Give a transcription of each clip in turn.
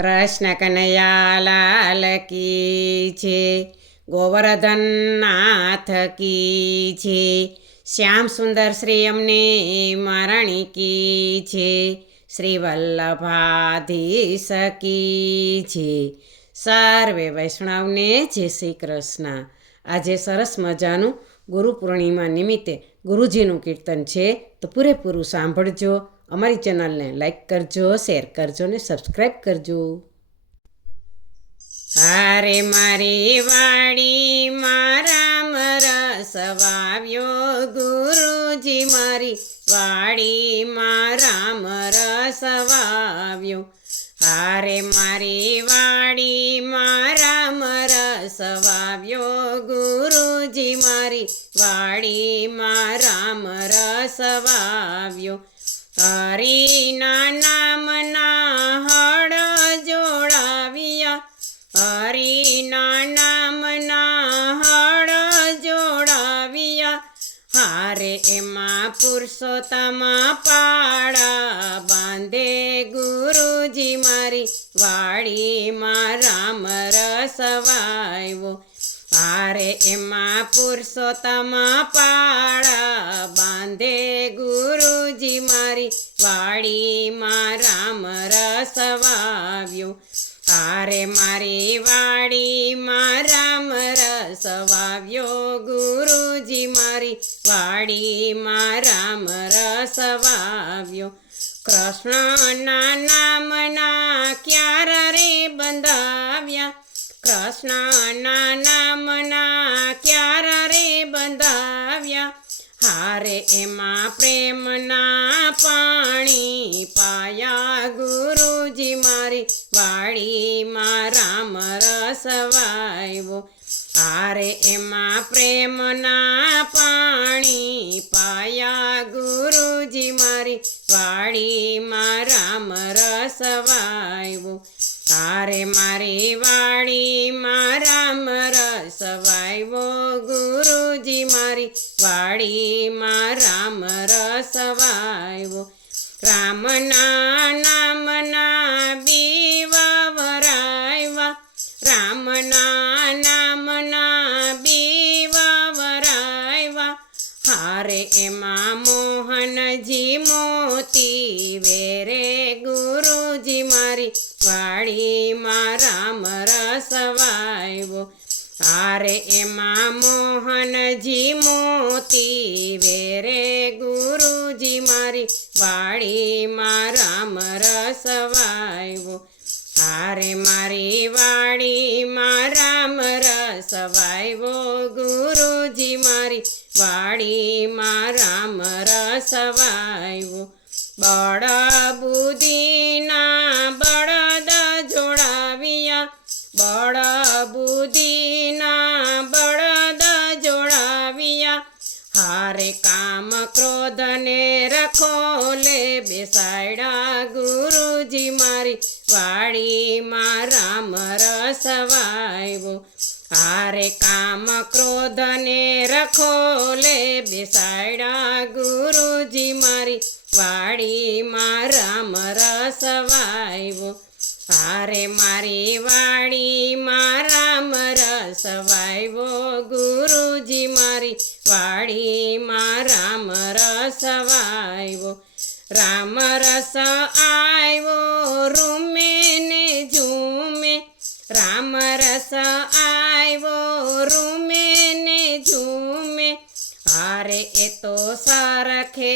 કૃષ્ણ કનૈયા લાલ કી છે, ગોવર્ધન નાથ કી છે, શ્યામ સુંદર શ્રી અમને મરણી કી છે, શ્રી વલ્લભાધીશ કી છે. સર્વે વૈષ્ણવને જય શ્રી કૃષ્ણ. આજે સરસ મજાનું ગુરુ પૂર્ણિમા નિમિત્તે ગુરુજીનું કીર્તન છે, તો પૂરેપૂરું સાંભળજો. અમારી ચેનલને લાઈક કરજો, શેર કરજો ને સબસ્ક્રાઈબ કરજો. હારે મારી વાડીમાં રામ રસ વાવ્યો, ગુરુજી મારી વાડીમાં રામ રસ વાવ્યો. હારે મારી વાડીમાં રામ રસ વાવ્યો, ગુરુજી મારી વાડીમાં રામ રસ વાવ્યો. હરિના નામના હળ જોડાવ્યા, હરિના નામના હળ જોડાવ્યા. હારે એમાં પુરુષોત્તમ પાડા બાંધે, ગુરુજી મારી વાડીમાં રામ રસ વાવ્યો. હારે એમાં પુરુષોત્તમ પાડા બાંધે, ગુરુજી મારી વાડીમાં રામ રસ વાવ્યો. હારે મારી વાડીમાં રામ રસ વાવ્યો, ગુરુજી મારી વાડીમાં રામ રસ વાવ્યો. કૃષ્ણના નામના ક્યારે રે બંધાવ્યા, કૃષ્ણના નામના ક્યારે રે બંધાવ્યા. હારે એમાં પ્રેમના પાણી પાયા, ગુરુજી મારી વાડીમાં રામ રસ વાવ્યો. હારે એમાં પ્રેમના પાણી પાયા, ગુરુજી મારી વાડીમાં રામ રસ વાવ્યો. હારે મારી વાડીમાં રામ રસ વાવ્યો, ગુરુજી મારી વાડીમાં રામ રસ વાવ્યો. રામના નામના બીવા વરાવ્યા, રામના નામના બીવા વરાવ્યા. હારે એમાં મોહનજી મોતી વેરે, ગુરુજી મારી વાડીમાં રામ રસ વાવ્યો. હારે એમાં મોહનજી મોતી વેરે, ગુરુજી મારી વાડીમાં રામ રસ વાવ્યો. હારે મારી વાડીમાં રામ રસ વાવ્યો, ગુરુજી મારી વાડીમાં રામ રસ વાવ્યો. બળ બુદ્ધિના બળદ જોડાવ્યા, બળ બુદ્ધિના બળદ જોડાવ્યા. હારે કામ ક્રોધને રખોલે બેસાડ્યા, ગુરુજી મારી વાડીમાં રામ રસ વાવ્યો. હારે કામ ક્રોધને રખોલે બેસાડ્યા, ગુરુજી મારી વાડીમાં રામ રસ વાવ્યો. હારે મારી વાડીમાં રામ રસ વાવ્યો, ગુરુજી મારી વાડીમાં રામ રસ વાવ્યો. રામ રસ આવ્યો રૂમે ને ઝૂમે, રામ રસ આવ્યો રૂમે ને ઝૂમે. હારે એ તો સરખે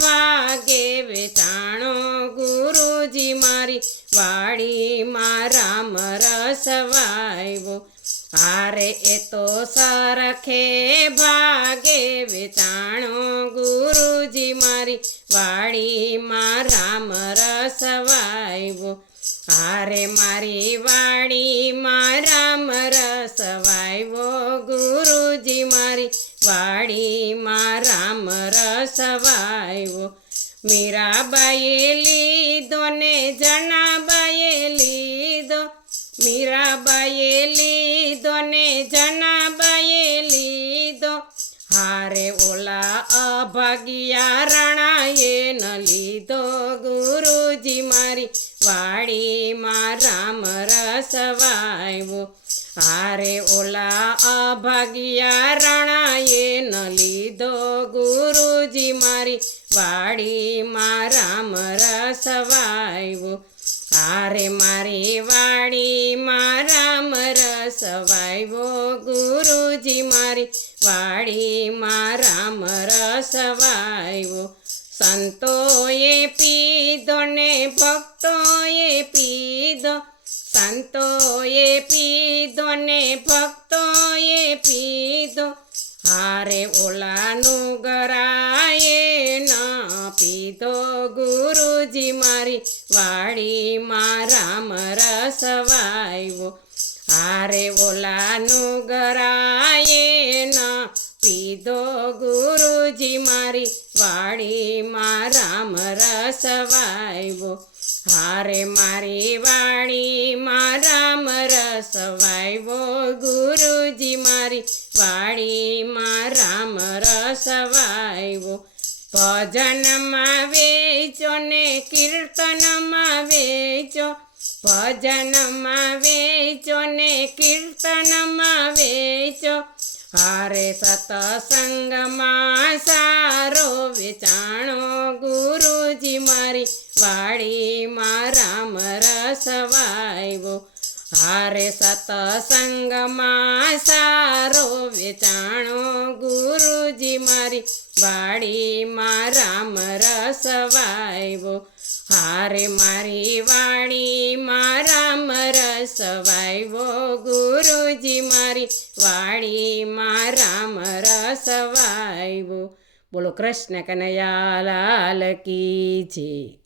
ભાગે વેચાણો, ગુરુજી મારી વાડીમાં રામ રસ વાવ્યો. હારે એ તો સરખે ભાગે વેચાણો, ગુરુજી મારી વાડીમાં રામ રસ વાવ્યો. હારે મારી વાડીમાં રામ રસ વાવ્યો, ગુરુજી મારી વાડીમાં રામ રસ વાવ્યો. મીરાબાઈએ લીધો ને જનાબાઈએ લીધો, મીરાબાઈએ લીધો ને જનાબાઈએ લીધો. હારે ઓલા અભાગ્યા રણાએ ન લીધો, ગુરુજી મારી વાડીમાં રામ રસ વાવ્યો. હારે ઓલા અભાગ્યા રાણાએ ન લીધો ગુરુજી મારી વાડીમાં રામ રસ વાવ્યો. હારે મારી વાડીમાં રામ રસ વાવ્યો ગુરુજી મારી વાડીમાં રામ રસ વાવ્યો. સંતોએ પીધો ને ભક્તોએ પીધો, સંતોએ પીધો ને ભક્તોએ પીધો. હારે ઓલાનું ગરાએ ન પીધો ગુરુજી મારી વાડીમાં રામ રસ વાવ્યો. હારે ઓલાનું ગરાએ ન પીધો ગુરુજી મારી વાડીમાં રામ રસ વાવ્યો. હારે મારી વાડીમાં રામ રસ વાવ્યો ગુરુજી મારી વાડીમાં રામ રસ વાવ્યો. ભજનમાં વેચો ને કીર્તનમાં વેચો, ભજનમાં વેચો ને કીર્તનમાં વેચો. હારે સતસંગમાં સારો વેચાણો ગુરુજી મારી વાડીમાં રામ રસ વાવ્યો. હારે સતસંગમાં સારો વેચાણો ગુરુજી મારી વાડીમાં રામ રસ વાવ્યો. હારે મારી વાડીમાં રામ રસ વાવ્યો ગુરુજી મારી વાડીમાં રામ રસ વાવ્યો. બોલો કૃષ્ણ કનૈયા લાલ કી જય.